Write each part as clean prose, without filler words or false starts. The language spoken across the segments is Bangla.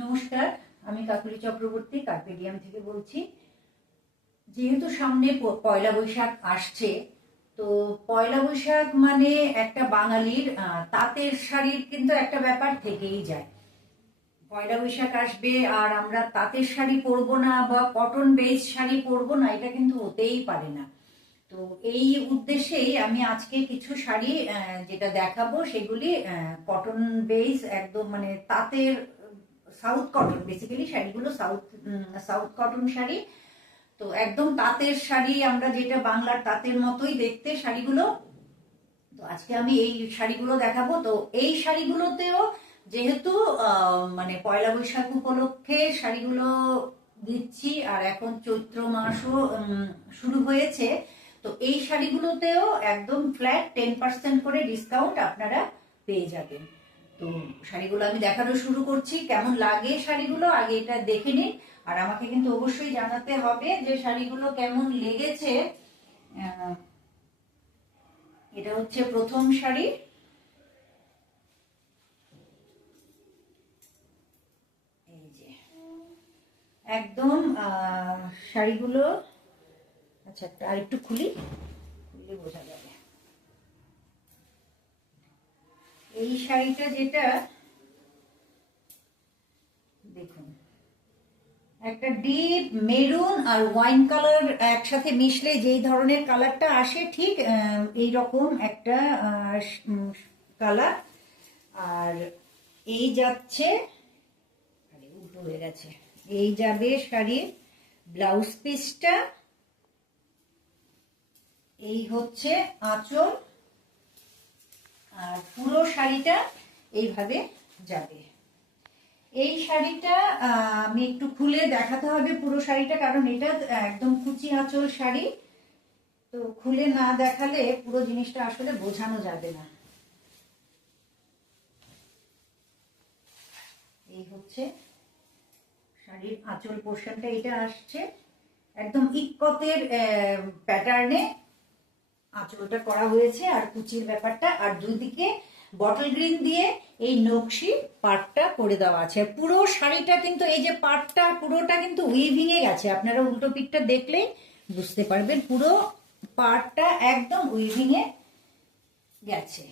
নমস্কার, আমি কাকুলি চক্রবর্তী কার্পেডিয়াম থেকে বলছি। যেহেতু সামনে পয়লা বৈশাখ আসছে, তো পয়লা বৈশাখ মানে একটা বাঙালির তাঁতের শাড়ির কিন্তু একটা ব্যাপার থেকেই যায়। পয়লা বৈশাখ আসবে আর আমরা তাঁতের শাড়ি পরবো না বা কটন বেস শাড়ি পরবো না, এটা কিন্তু হতেই পারে না। তো এই উদ্দেশ্যেই আমি আজকে কিছু শাড়ি যেটা দেখাবো সেগুলি কটন বেস, একদম মানে তাঁতের সাউথ কটন, বেসিক্যালি শাড়িগুলো সাউথ কটন শাড়ি। তো একদম তাঁতের শাড়ি, আমরা যেটা বাংলার তাঁতের মতোই দেখতে শাড়িগুলো। তো আজকে আমি এই শাড়িগুলো দেখাবো। তো এই শাড়িগুলোতেও যেহেতু মানে পয়লা বৈশাখ উপলক্ষে শাড়িগুলো দিচ্ছি, আর এখন চৈত্র মাসও শুরু হয়েছে, তো এই শাড়িগুলোতেও একদম ফ্ল্যাট 10% করে ডিসকাউন্ট আপনারা পেয়ে যাবেন। তো শাড়িগুলো আমি দেখানো শুরু করছি। কেমন লাগে শাড়িগুলো আগে এটা দেখে নিন, আর আমাকে কিন্তু অবশ্যই জানাতে হবে যে শাড়িগুলো কেমন লেগেছে। এটা হচ্ছে প্রথম শাড়ি। এই যে একদম শাড়িগুলো, আচ্ছা আর একটু খুলে বোঝা যাবে। এই শাড়িটা যেটা দেখুন, একটা ডিপ মেরুন আর ওয়াইন কালার একসাথে মিশলে যেই ধরনের কালারটা আসে, ঠিক এই রকম একটা কালার। আর এই যাচ্ছে, আরে উল্টো হয়ে গেছে, এই যাবে শাড়ির ব্লাউজ পিসটা, এই হচ্ছে আঁচল, আর পুরো শাড়িটা এইভাবে যাবে। এই শাড়িটা আমি একটু খুলে দেখাতে হবে পুরো শাড়িটা, কারণ এটা একদম কুচি আঁচল শাড়ি। তো খুলে না দেখালে পুরো জিনিসটা আসলে বোঝানো যাবে না। এই হচ্ছে শাড়ির আঁচল পোর্শনটা, এটা আসছে একদম ইক্কতের প্যাটার্নে আঁচলটা করা হয়েছে, আর কুচির ব্যাপারটা, আর দুই দিকে বটল গ্রিন দিয়ে এই নকশি পাটটা করে দেওয়া আছে। পুরো শাড়িটা কিন্তু এই যে পাটটা পুরোটা কিন্তু উইভিং এ গেছে, আপনারা উল্টো পিঠটা দেখলেই বুঝতে পারবেন পুরো পাটটা একদম উইভিং এ গেছে।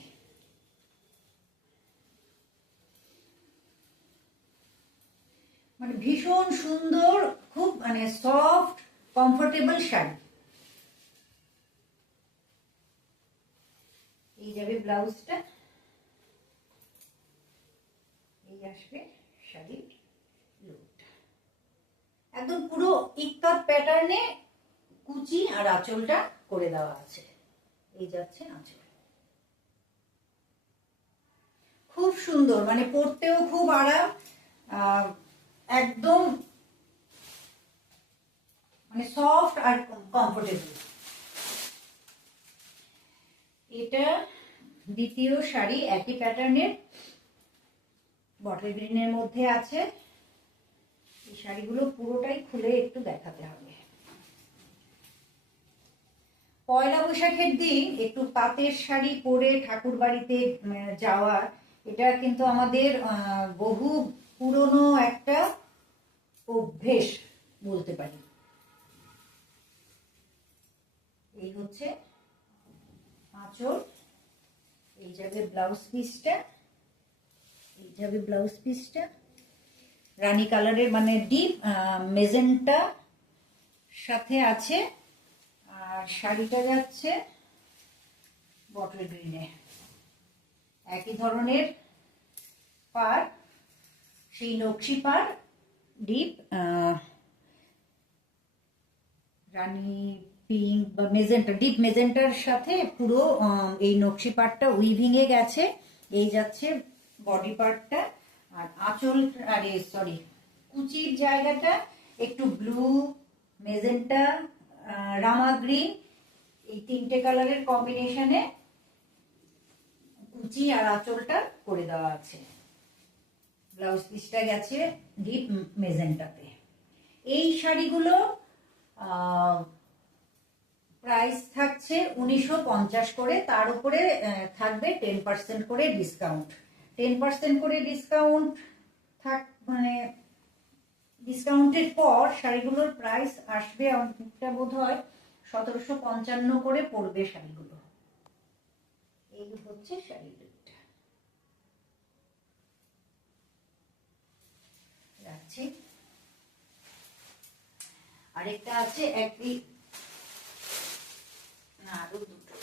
মানে ভীষণ সুন্দর, খুব মানে সফট কমফোর্টেবল শাড়ি। এই যাবে ব্লাউজটা, এই আসবে শাড়ির লুকটা, একদম পুরো ইক্কাত প্যাটার্নে কুচি আর আঁচলটা করে দেওয়া আছে। এই যাচ্ছে আঁচল, খুব সুন্দর, মানে পরতেও খুব আরাম, একদম মানে সফট আর কমফোর্টেবল। এটা দ্বিতীয় শাড়ি, একই প্যাটার্নের, বটল গ্রিনের মধ্যে আছে। এই শাড়িগুলো পুরোটাই খুলে একটু দেখাতে হবে। পয়লা বৈশাখের দিন একটু তাঁতের শাড়ি পরে ঠাকুর বাড়িতে যাওয়া, এটা কিন্তু আমাদের বহু পুরনো একটা অভ্যেস বলতে পারি। এই হচ্ছে আঁচল, এই যাবে ব্লাউজ পিসটা, এই যাবে ব্লাউজ পিসটা রানী কালারের, মানে ডিপ মেজেন্টা সাথে আছে, আর শাড়িটা যাচ্ছে বটল গ্রিনে, একই ধরনের পার, সেই নকশি পার, ডিপ রানী পিঙ্ক বা মেজেন্টা, ডিপ মেজেন্টার সাথে পুরো এই নকশি পাটটা উইভিং এ গেছে। এই যাচ্ছে বডি পার্টটা, আর আঁচল, আরে সরি, কুচির জায়গাটা একটু ব্লু, মেজেন্টা, রামা গ্রিন, এই তিনটে কালারের কম্বিনেশনে কুচি আর আঁচলটা করে দেওয়া আছে। ব্লাউজ পিসটা গেছে ডিপ মেজেন্টাতে। এই শাড়িগুলো প্রাইস থাকছে 1950 করে, তার উপরে থাকবে 10% করে ডিসকাউন্ট। 10% করে ডিসকাউন্ট মানে ডিসকাউন্টের পর শাড়িগুলোর প্রাইস আসবে অনেকটা বোধ হয় 1755 করে পড়বে শাড়িগুলো। এই হচ্ছে শাড়ি লুকটা। রাখছি। আরেকটা আছে একই, না আরো দুটো।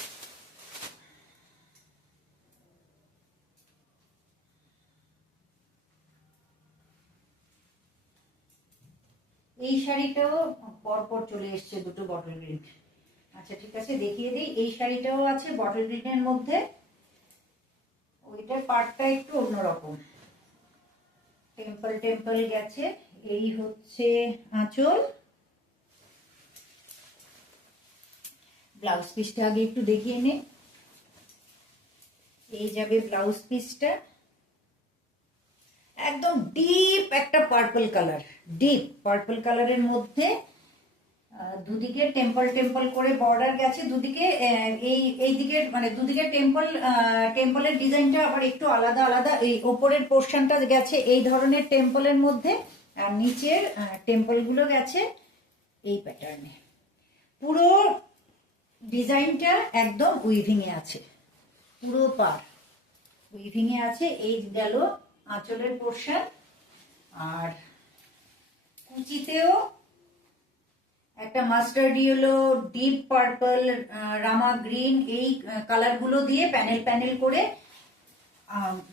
এই শাড়িটাও পরপর চলে এসছে দুটো বটল গ্রিন। আচ্ছা ঠিক আছে, দেখিয়ে দিই। এই শাড়িটাও আছে বটল গ্রিনের মধ্যে, ওইটার পার্টটা একটু অন্যরকম, টেম্পল টেম্পল গেছে। এই হচ্ছে আঁচল। ব্লাউজ পিসটা আগে একটু দেখিয়ে নে। এই যাবে ব্লাউজ পিসটা, একদম ডিপ একটা পার্পল কালার, ডিপ পার্পল কালারের মধ্যে দুদিকে টেম্পল টেম্পল করে বর্ডার গেছে দুদিকে। এই দিকের মানে দুদিকে টেম্পলের ডিজাইনটা আবার একটু আলাদা আলাদা। এই ওপরের পোর্শনটা গেছে এই ধরনের টেম্পলের মধ্যে, আর নিচের টেম্পল গুলো গেছে এই প্যাটার্নে। পুরো ডিজাইনটা একদম উইভিং এ আছে, পুরো পার উইভিং এ আছে। এই গেল আঁচলের পোর্শন। আর কুচিতেও একটা মাস্টার্ড ইয়েলো, ডিপ পার্পল, রামা গ্রিন, এই কালার গুলো দিয়ে প্যানেল প্যানেল করে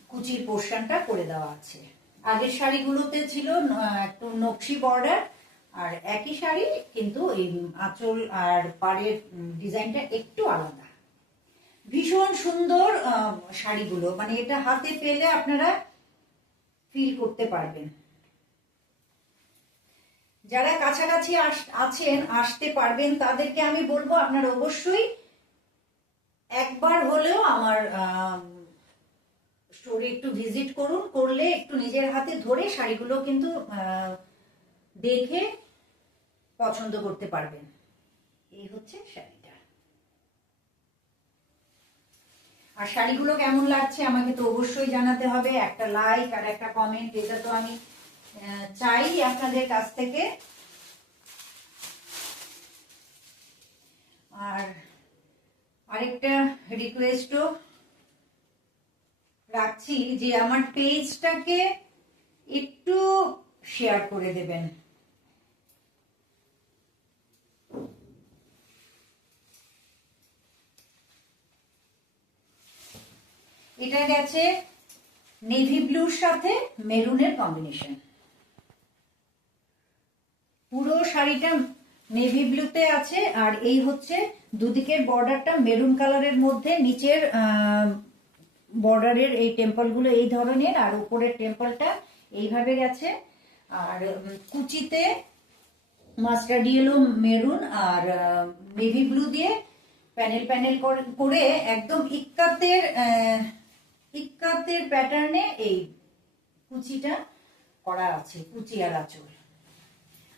কুচির পোর্শনটা করে দেওয়া আছে। আগের শাড়িগুলোতে ছিল একটু নকশি বর্ডার, আর একই শাড়ি কিন্তু এই আঁচল আর পাড়ের ডিজাইনটা একটু আলাদা। ভীষণ সুন্দর শাড়িগুলো, মানে এটা হাতে পেলে আপনারা ফিল করতে পারবেন। যারা কাছাকাছি আছেন, আসতে পারবেন, তাদেরকে আমি বলবো আপনারা অবশ্যই একবার হলেও আমার স্টোরে একটু ভিজিট করুন। করলে একটু নিজের হাতে ধরে শাড়িগুলো কিন্তু দেখে পছন্দ করতে পারবেন। এই হচ্ছে শাড়িটা। আর শাড়িগুলো কেমন লাগছে আমাকে তো অবশ্যই জানাতে হবে, একটা লাইক আর একটা কমেন্ট, এটা তো আমি চাই আপনাদের কাছ থেকে। আর আরেকটা রিকোয়েস্টও রাখছি যে আমার পেজটাকে একটু শেয়ার করে দেবেন। এটা গেছে নেভি ব্লুর সাথে মেরুনের কম্বিনেশন। পুরো শাড়িটা নেভি ব্লুতে আছে, আর এই হচ্ছে দুদিকের বর্ডারটা মেরুন কালারের মধ্যে, নিচের বর্ডারের এই টেম্পল গুলো এই ধরনের, আর উপরের টেম্পলটা এইভাবে গেছে। আর কুচিতে মাস্টার্ড ইয়েলো, মেরুন আর নেভি ব্লু দিয়ে প্যানেল প্যানেল করে একদম ইক্কাতের প্যাটার্নে এই কুচিটা করা আছে, কুচি আর আঁচল।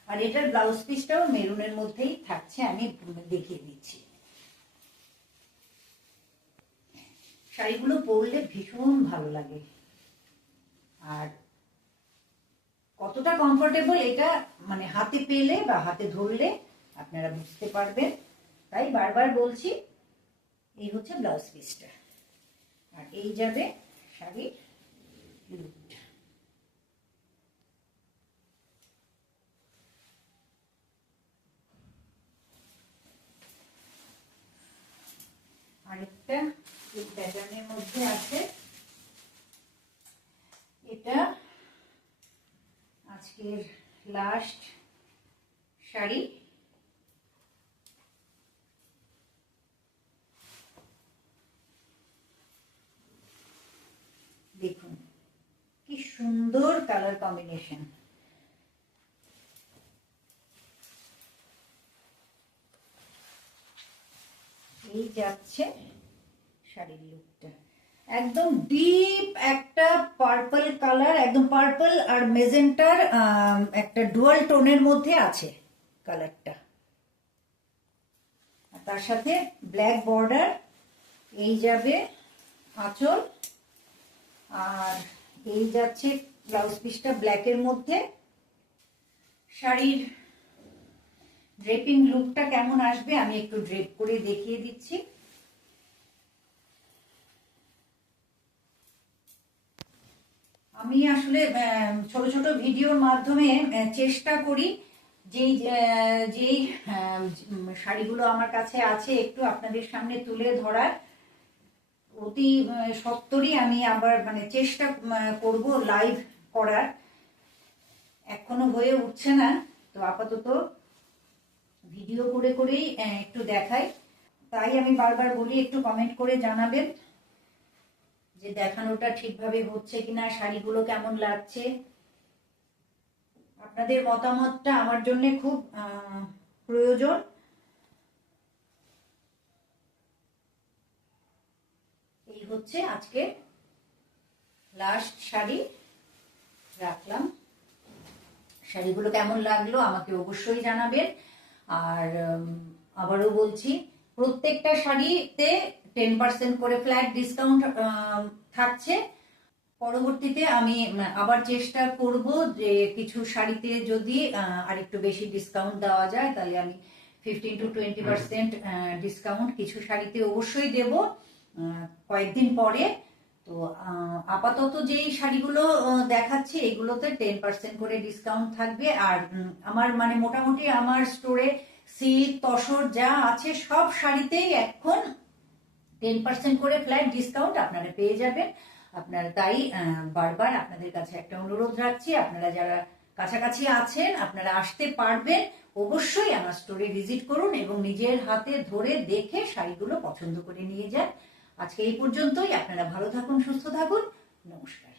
আর এটার ব্লাউজ পিসটাও মেরুনের মধ্যেই থাকছে, আমি দেখিয়ে দিচ্ছি। শাড়িগুলো পরলে ভীষণ ভালো লাগে, আর কতটা কমফোর্টেবল এটা মানে হাতে পেলে বা হাতে ধরলে আপনারা বুঝতে পারবেন। তাই বারবার বলছি, এই হচ্ছে ব্লাউজ পিসটা, আর এই যাবে শাড়ির লুকটা। আরেকটা এই প্যাটার্নের মধ্যে আছে, এটা আজকের লাস্ট শাড়ি। দেখুন কি সুন্দর কালার কম্বিনেশন। এই যাচ্ছে শাড়ির লুকটা, একদম ডিপ একটা পার্পল কালার, একদম পার্পল আর মেজেন্টার একটা ডুয়াল টোনের মধ্যে আছে কালারটা। তার সাথে ব্ল্যাক বর্ডার। এই যাবে আঁচল, আর এই যাচ্ছে ব্লাউজ পিসটা ব্ল্যাকের মধ্যে। শাড়ির ড্রেপিং লুকটা কেমন আসবে আমি একটু ড্রেপ করে দেখিয়ে দিচ্ছি। আমি আসলে ছোট ছোট ভিডিওর মাধ্যমে চেষ্টা করি যেই যেই শাড়িগুলো আমার কাছে আছে একটু আপনাদের সামনে তুলে ধরার। অতি সত্বরই আমি আবার মানে চেষ্টা করব লাইভ করার, এখনো হয়ে উঠছে না। তো আপাতত ভিডিও করে করেই একটু দেখাই। তাই আমি বারবার বলি একটু কমেন্ট করে জানাবেন যে দেখানোটা ঠিকভাবে হচ্ছে কিনা, শাড়িগুলো কেমন লাগছে। আপনাদের মতামতটা আমার জন্য খুব প্রয়োজন। এই হচ্ছে আজকে লাস্ট শাড়ি, রাখলাম। শাড়িগুলো কেমন লাগলো আমাকে অবশ্যই জানাবেন। আর আবারও বলছি, প্রত্যেকটা শাড়িতে 10% করে ফ্ল্যাট ডিসকাউন্ট থাকছে। পরবর্তীতে আমি আবার চেষ্টা করব যে কিছু শাড়িতে যদি আরেকটু বেশি ডিসকাউন্ট দেওয়া যায়, তাহলে আমি 15 to 20% ডিসকাউন্ট কিছু শাড়িতে অবশ্যই দেব কয়েকদিন পরে। তো আপাতত যেই শাড়িগুলো দেখাচ্ছি এগুলোতে 10% করে ডিসকাউন্ট থাকবে। আর আমার মানে মোটামুটি আমার স্টোরে সিল্ক তসর যা আছে সব শাড়িতেই এখন 10% করে ফ্ল্যাট ডিসকাউন্ট আপনারা পেয়ে যাবেন। আপনারা তাই বারবার আপনাদের কাছে একটা অনুরোধ রাখছি, আপনারা যারা কাছাকাছি আছেন আপনারা আসতে পারবেন, অবশ্যই আমার স্টোরে ভিজিট করুন এবং নিজের হাতে ধরে দেখে শাড়িগুলো পছন্দ করে নিয়ে যান। আজকে এই পর্যন্তই। আপনারা ভালো থাকুন, সুস্থ থাকুন। নমস্কার।